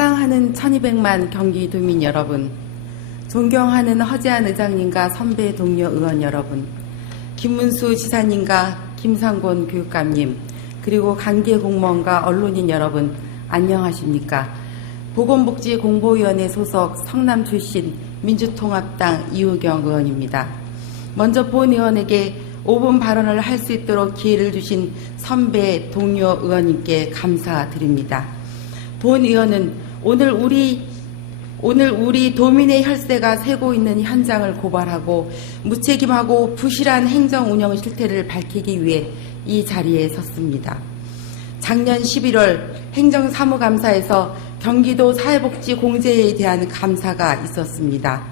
사랑하는 1200만 경기도민 여러분, 존경하는 허재한 의장님과 선배 동료 의원 여러분, 김문수 지사님과 김상곤 교육감님, 그리고 관계 공무원과 언론인 여러분, 안녕하십니까? 보건복지공보위원회 소속 성남 출신 민주통합당 이우경 의원입니다. 먼저 본 의원에게 5분 발언을 할 수 있도록 기회를 주신 선배 동료 의원님께 감사드립니다. 본 의원은 오늘 우리 도민의 혈세가 새고 있는 현장을 고발하고 무책임하고 부실한 행정 운영 실태를 밝히기 위해 이 자리에 섰습니다. 작년 11월 행정사무감사에서 경기도 사회복지공제에 대한 감사가 있었습니다.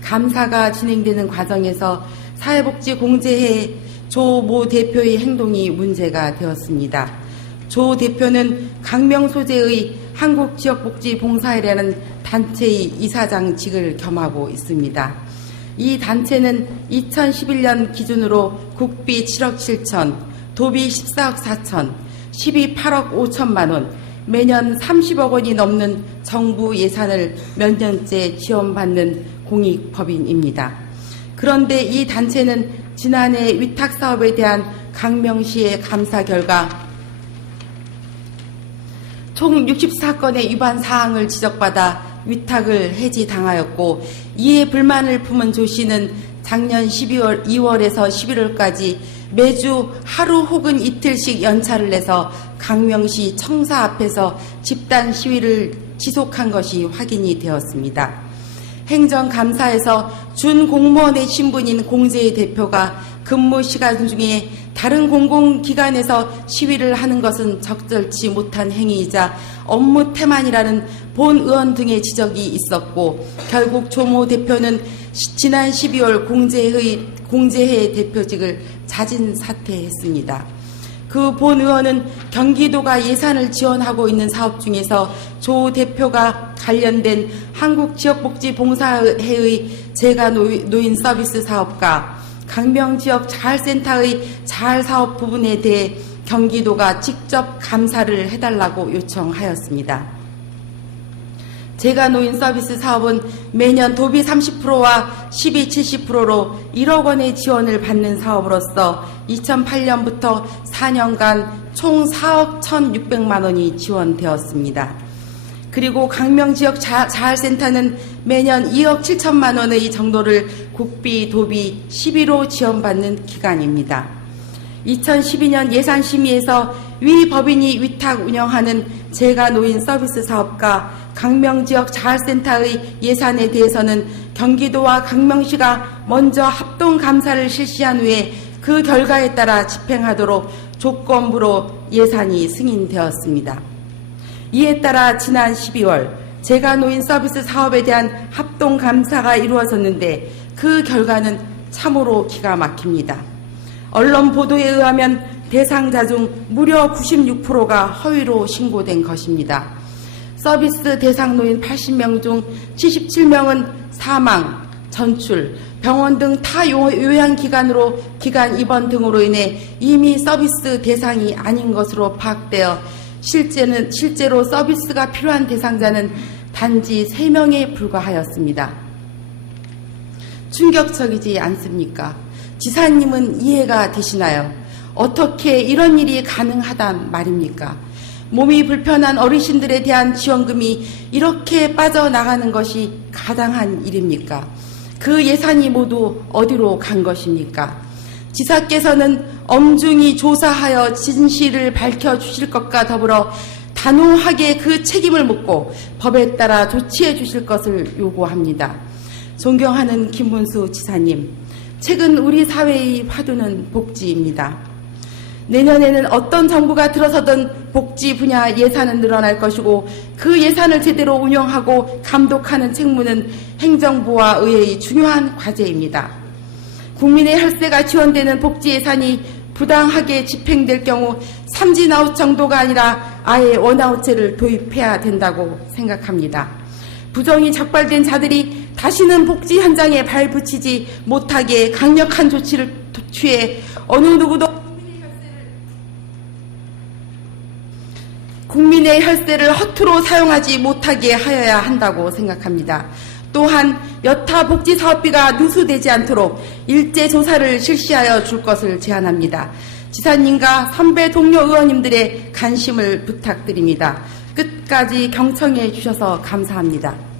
감사가 진행되는 과정에서 사회복지공제회 조 모 대표의 행동이 문제가 되었습니다. 조 대표는 강명 소재의 한국지역복지봉사회라는 단체의 이사장직을 겸하고 있습니다. 이 단체는 2011년 기준으로 국비 7억 7천, 도비 14억 4천, 12 8억 5천만 원, 매년 30억 원이 넘는 정부 예산을 몇 년째 지원받는 공익법인입니다. 그런데 이 단체는 지난해 위탁사업에 대한 강명시의 감사 결과 총 60사건의 위반 사항을 지적받아 위탁을 해지당하였고, 이에 불만을 품은 조 씨는 작년 2월에서 11월까지 매주 하루 혹은 이틀씩 연차를 내서 강명시 청사 앞에서 집단 시위를 지속한 것이 확인이 되었습니다. 행정감사에서 준공무원의 신분인 공제의 대표가 근무 시간 중에 다른 공공기관에서 시위를 하는 것은 적절치 못한 행위이자 업무 태만이라는 본 의원 등의 지적이 있었고, 결국 조모 대표는 지난 12월 공제회 대표직을 자진 사퇴했습니다. 그 본 의원은 경기도가 예산을 지원하고 있는 사업 중에서 조 대표가 관련된 한국지역복지봉사회의 재가노인 서비스 사업과 강명지역 자활센터의 자활사업 부분에 대해 경기도가 직접 감사를 해달라고 요청하였습니다. 재가노인 서비스 사업은 매년 도비 30%와 시비 70%로 1억 원의 지원을 받는 사업으로서 2008년부터 4년간 총 4억 1,600만 원이 지원되었습니다. 그리고 강명지역 자활센터는 매년 2억 7천만 원의 정도를 국비, 도비 12로 지원받는 기관입니다. 2012년 예산심의에서 위 법인이 위탁 운영하는 재가노인 서비스 사업과 강명지역 자활센터의 예산에 대해서는 경기도와 강명시가 먼저 합동감사를 실시한 후에 그 결과에 따라 집행하도록 조건부로 예산이 승인되었습니다. 이에 따라 지난 12월 재가노인 서비스 사업에 대한 합동감사가 이루어졌는데 그 결과는 참으로 기가 막힙니다. 언론 보도에 의하면 대상자 중 무려 96%가 허위로 신고된 것입니다. 서비스 대상 노인 80명 중 77명은 사망, 전출, 병원 등 타 요양기관으로 기관 입원 등으로 인해 이미 서비스 대상이 아닌 것으로 파악되어 실제로 서비스가 필요한 대상자는 단지 3명에 불과하였습니다. 충격적이지 않습니까? 지사님은 이해가 되시나요? 어떻게 이런 일이 가능하단 말입니까? 몸이 불편한 어르신들에 대한 지원금이 이렇게 빠져나가는 것이 가당한 일입니까? 그 예산이 모두 어디로 간 것입니까? 지사께서는 엄중히 조사하여 진실을 밝혀주실 것과 더불어 단호하게 그 책임을 묻고 법에 따라 조치해 주실 것을 요구합니다. 존경하는 김문수 지사님, 최근 우리 사회의 화두는 복지입니다. 내년에는 어떤 정부가 들어서든 복지 분야 예산은 늘어날 것이고, 그 예산을 제대로 운영하고 감독하는 책무는 행정부와 의회의 중요한 과제입니다. 국민의 혈세가 지원되는 복지 예산이 부당하게 집행될 경우 삼진아웃 정도가 아니라 아예 원아웃제를 도입해야 된다고 생각합니다. 부정이 적발된 자들이 다시는 복지 현장에 발붙이지 못하게 강력한 조치를 취해 어느 누구도 국민의 혈세를 허투루 사용하지 못하게 하여야 한다고 생각합니다. 또한 여타 복지 사업비가 누수되지 않도록 일제 조사를 실시하여 줄 것을 제안합니다. 지사님과 선배 동료 의원님들의 관심을 부탁드립니다. 끝까지 경청해 주셔서 감사합니다.